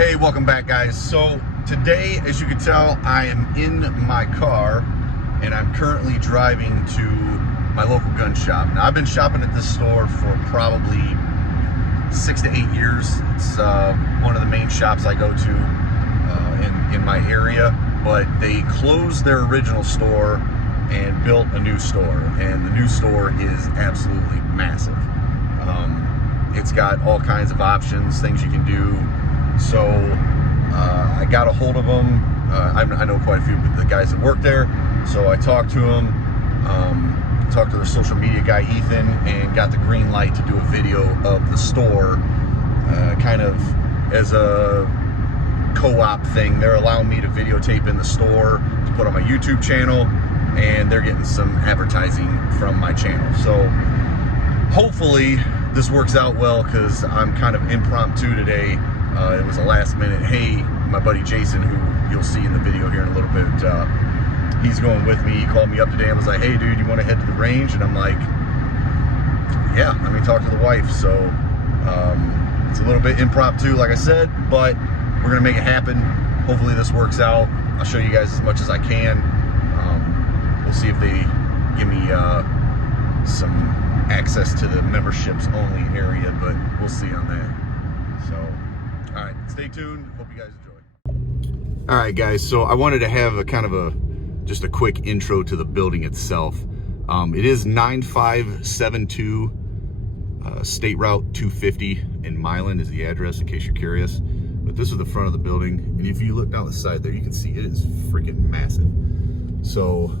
Hey, welcome back, guys. So today, as you can tell, I am in my car and I'm currently driving to my local gun shop. Now, I've been shopping at this store for probably 6 to 8 years. It's one of the main shops I go to in my area, but they closed their original store and built a new store, and the new store is absolutely massive. It's got all kinds of options, things you can do. So I got a hold of them. I know quite a few of the guys that work there, so I talked to them, talked to their social media guy Ethan, and got the green light to do a video of the store, kind of as a co-op thing. They're allowing me to videotape in the store to put on my YouTube channel, and they're getting some advertising from my channel. So hopefully this works out well, because I'm kind of impromptu today. It was a last minute, hey, my buddy Jason, who you'll see in the video here in a little bit, he's going with me. He called me up today and was like, hey dude, you want to head to the range? And I'm like, yeah, let me talk to the wife. So it's a little bit impromptu, like I said, but we're gonna make it happen. Hopefully this works out. I'll show you guys as much as I can. We'll see if they give me some access to the memberships only area, but we'll see on that. So all right, stay tuned. Hope you guys enjoy. All right, guys, so I wanted to have a kind of just a quick intro to the building itself. It is 9572 State Route 250 in Milan is the address, in case you're curious. But this is the front of the building, and if you look down the side there, you can see it is freaking massive. So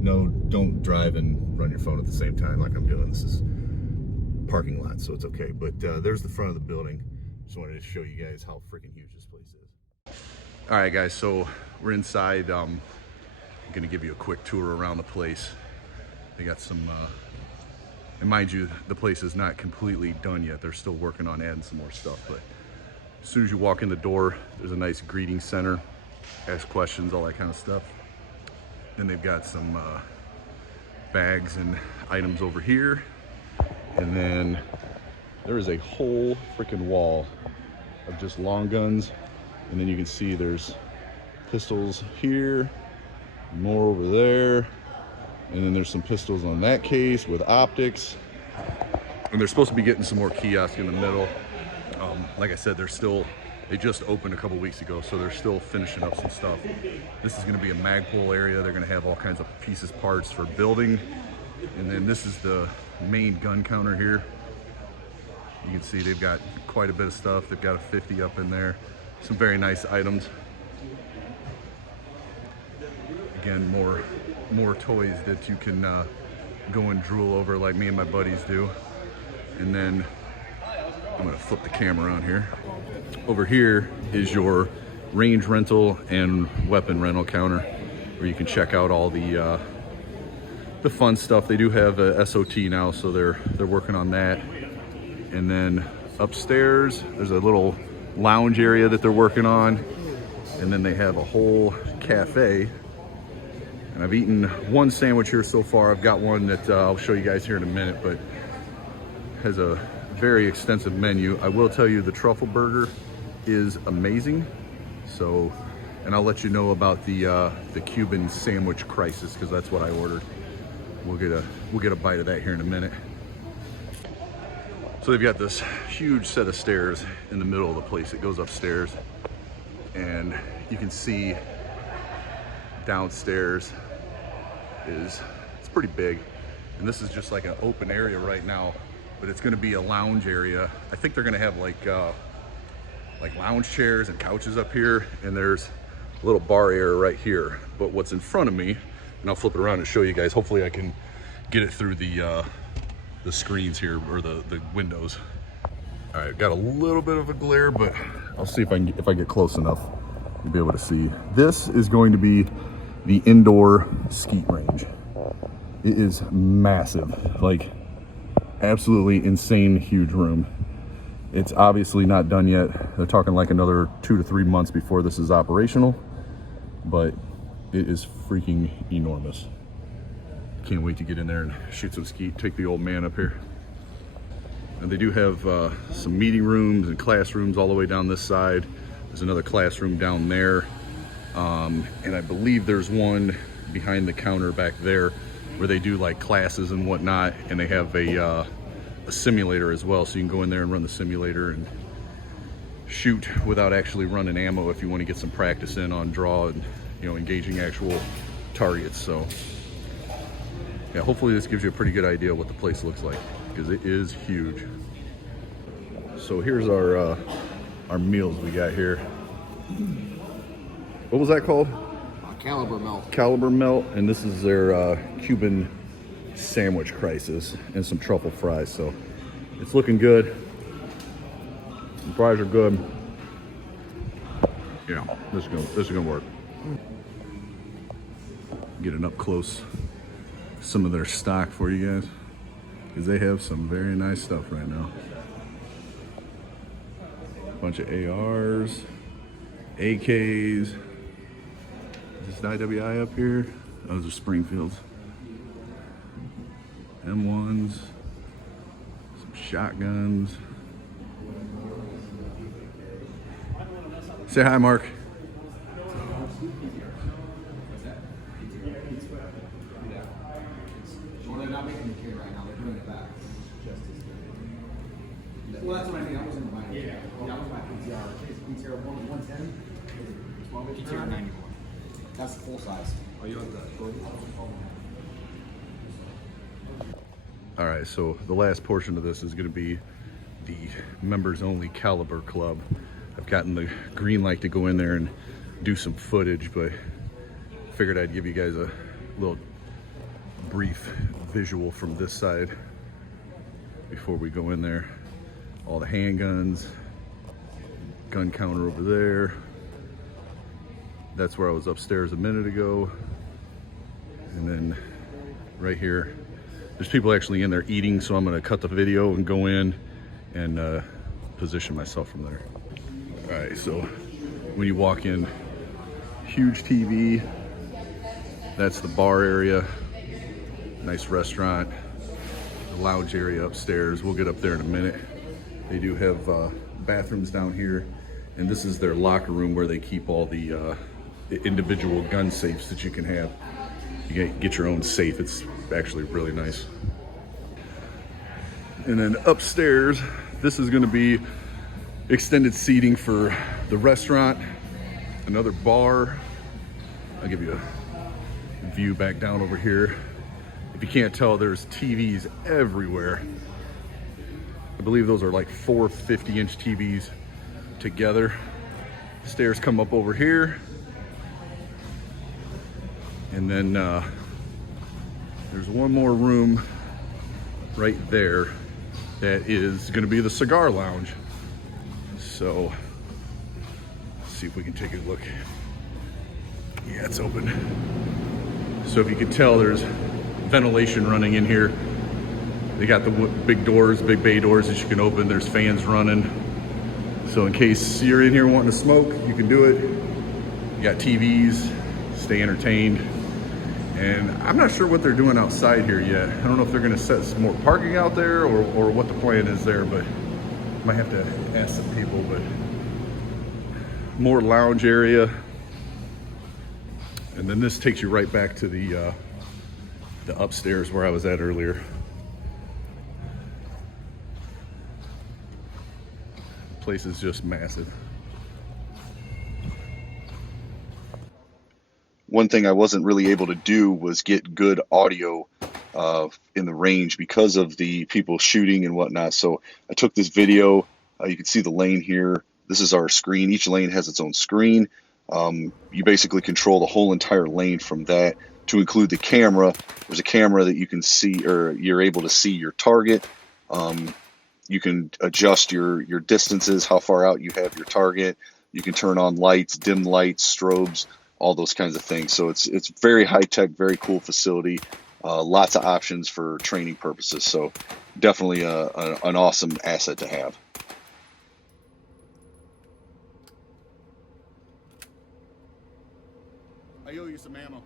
no, don't drive and run your phone at the same time like I'm doing. This is parking lot, so it's okay. But there's the front of the building. Just wanted to show you guys how freaking huge this place is. All right, guys, so we're inside. I'm gonna give you a quick tour around the place. They got some, and mind you, the place is not completely done yet. They're still working on adding some more stuff, but as soon as you walk in the door, there's a nice greeting center, ask questions, all that kind of stuff. Then they've got some bags and items over here. And then there is a whole freaking wall of just long guns. And then you can see there's pistols here, more over there. And then there's some pistols on that case with optics. And they're supposed to be getting some more kiosks in the middle. Like I said, they just opened a couple weeks ago, so they're still finishing up some stuff. This is gonna be a Magpul area. They're gonna have all kinds of pieces, parts for building. And then this is the main gun counter here. You can see they've got quite a bit of stuff. They've got a 50 up in there. Some very nice items. Again, more toys that you can go and drool over like me and my buddies do. And then I'm gonna flip the camera on here. Over here is your range rental and weapon rental counter, where you can check out all the fun stuff. They do have a SOT now, so they're working on that. And then upstairs, there's a little lounge area that they're working on. And then they have a whole cafe. And I've eaten one sandwich here so far. I've got one that I'll show you guys here in a minute, but has a very extensive menu. I will tell you the truffle burger is amazing. So, and I'll let you know about the Cuban sandwich crisis, because that's what I ordered. We'll get a bite of that here in a minute. So they've got this huge set of stairs in the middle of the place. It goes upstairs, and you can see downstairs it's pretty big. And this is just like an open area right now, but it's gonna be a lounge area. I think they're gonna have like lounge chairs and couches up here, and there's a little bar area right here. But what's in front of me, and I'll flip it around and show you guys. Hopefully I can get it through the screens here, or the windows. All right, got a little bit of a glare, but I'll see if I get close enough, you'll be able to see. This is going to be the indoor skeet range. It is massive, like absolutely insane huge room. It's obviously not done yet. They're talking like another 2 to 3 months before this is operational, but it is freaking enormous. Can't wait to get in there and shoot some skeet, take the old man up here. And they do have some meeting rooms and classrooms all the way down this side. There's another classroom down there. And I believe there's one behind the counter back there where they do like classes and whatnot, and they have a simulator as well, so you can go in there and run the simulator and shoot without actually running ammo if you want to get some practice in on draw and, you know, engaging actual targets. So yeah, hopefully this gives you a pretty good idea of what the place looks like, because it is huge. So here's our meals we got here. What was that called? Caliber melt. Caliber melt, and this is their Cuban sandwich crisis and some truffle fries. So it's looking good. The fries are good. Yeah, this is gonna work. Get an up close some of their stock for you guys, because they have some very nice stuff right now. Bunch of ARs, AKs. Is this IWI up here? Oh, those are Springfields. M1s, some shotguns. Say hi, Mark. Well, that's what I mean. I wasn't buying it. Yeah, I was buying PTR. PTR 110? 12 PTR 91. That's full size. Oh, you like that? All right, so the last portion of this is going to be the members only Caliber Club. I've gotten the green light to go in there and do some footage, but figured I'd give you guys a little brief visual from this side before we go in there. All the handguns, gun counter over there. That's where I was upstairs a minute ago. And then right here, there's people actually in there eating, so I'm gonna cut the video and go in and position myself from there. All right, so when you walk in, huge TV, that's the bar area, nice restaurant, the lounge area upstairs. We'll get up there in a minute. They do have bathrooms down here, and this is their locker room where they keep all the individual gun safes that you can have. You get your own safe. It's actually really nice. And then upstairs, this is gonna be extended seating for the restaurant, another bar. I'll give you a view back down over here. If you can't tell, there's TVs everywhere. I believe those are like 4 50-inch TVs together. Stairs come up over here. And then there's one more room right there that is gonna be the cigar lounge. So let's see if we can take a look. Yeah, it's open. So if you can tell, there's ventilation running in here. They got the big doors, big bay doors that you can open. There's fans running. So in case you're in here wanting to smoke, you can do it. You got TVs, stay entertained. And I'm not sure what they're doing outside here yet. I don't know if they're gonna set some more parking out there or what the plan is there, but might have to ask some people. But more lounge area. And then this takes you right back to the upstairs where I was at earlier. The place is just massive. One thing I wasn't really able to do was get good audio in the range because of the people shooting and whatnot. So I took this video. You can see the lane here. This is our screen. Each lane has its own screen. You basically control the whole entire lane from that, to include the camera. There's a camera that you can see, or you're able to see your target. You can adjust your distances, how far out you have your target. You can turn on lights, dim lights, strobes, all those kinds of things. So it's very high tech, very cool facility. Lots of options for training purposes. So definitely an awesome asset to have. I owe you some ammo.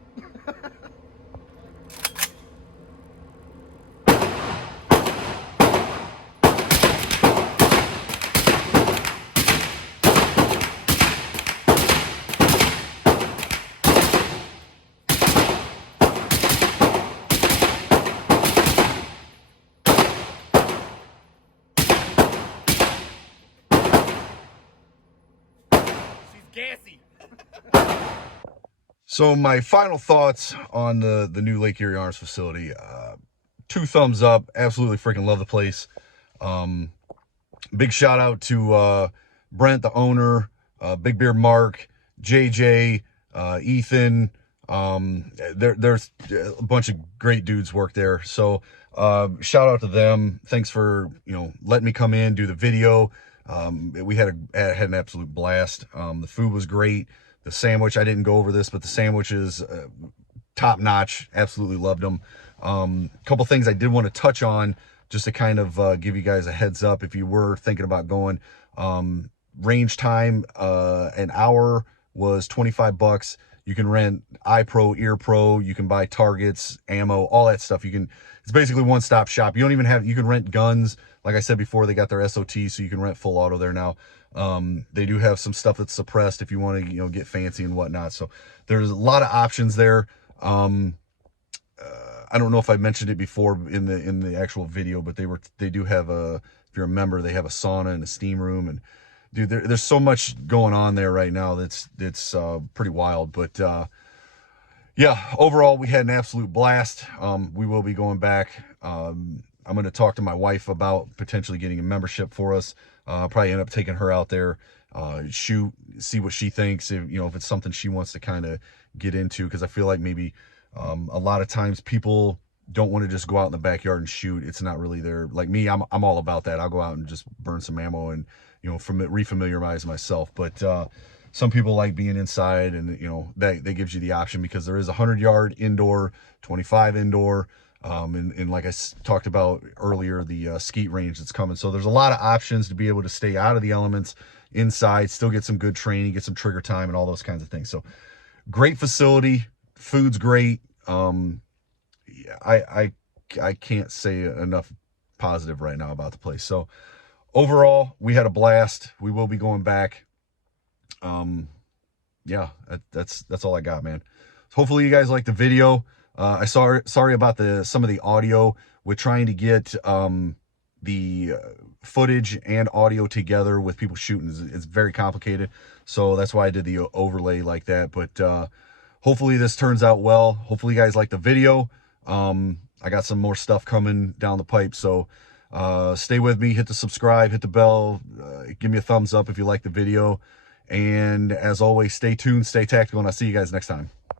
gassy. So my final thoughts on the new Lake Erie Arms facility. 2 thumbs up. Absolutely freaking love the place. Big shout out to Brent, the owner, Big Beard Mark, JJ, Ethan. There's a bunch of great dudes work there. So shout out to them. Thanks for letting me come in, do the video. We had an absolute blast. The food was great. The sandwich, I didn't go over this, but the sandwiches top notch. Absolutely loved them. Couple things I did want to touch on just to kind of give you guys a heads up if you were thinking about going. Range time, an hour was $25. You can rent eye pro, ear pro, you can buy targets, ammo, all that stuff. It's basically one-stop shop. You can rent guns. Like I said before, they got their SOT, so you can rent full auto there now. They do have some stuff that's suppressed if you want to, get fancy and whatnot. So there's a lot of options there. I don't know if I mentioned it before in the actual video, but they do have if you're a member, they have a sauna and a steam room, and dude, there's so much going on there right now that's pretty wild. But yeah, overall we had an absolute blast. We will be going back. I'm going to talk to my wife about potentially getting a membership for us. I'll probably end up taking her out there, shoot, see what she thinks, if it's something she wants to kind of get into, because I feel like maybe a lot of times people don't want to just go out in the backyard and shoot. It's not really their, like me, I'm all about that. I'll go out and just burn some ammo and refamiliarize myself. But some people like being inside, and that gives you the option, because there is 100-yard indoor, 25 indoor, and like I talked about earlier, the skeet range that's coming. So there's a lot of options to be able to stay out of the elements, inside, still get some good training, get some trigger time, and all those kinds of things. So great facility, food's great. I can't say enough positive right now about the place. So overall, we had a blast. We will be going back. Yeah, that's all I got, man. So hopefully you guys like the video. Sorry about some of the audio. We're trying to get the footage and audio together with people shooting. It's very complicated, so that's why I did the overlay like that. But hopefully this turns out well. Hopefully you guys like the video. I got some more stuff coming down the pipe, so stay with me. Hit the subscribe, hit the bell, give me a thumbs up if you like the video, and as always, stay tuned, stay tactical, and I'll see you guys next time.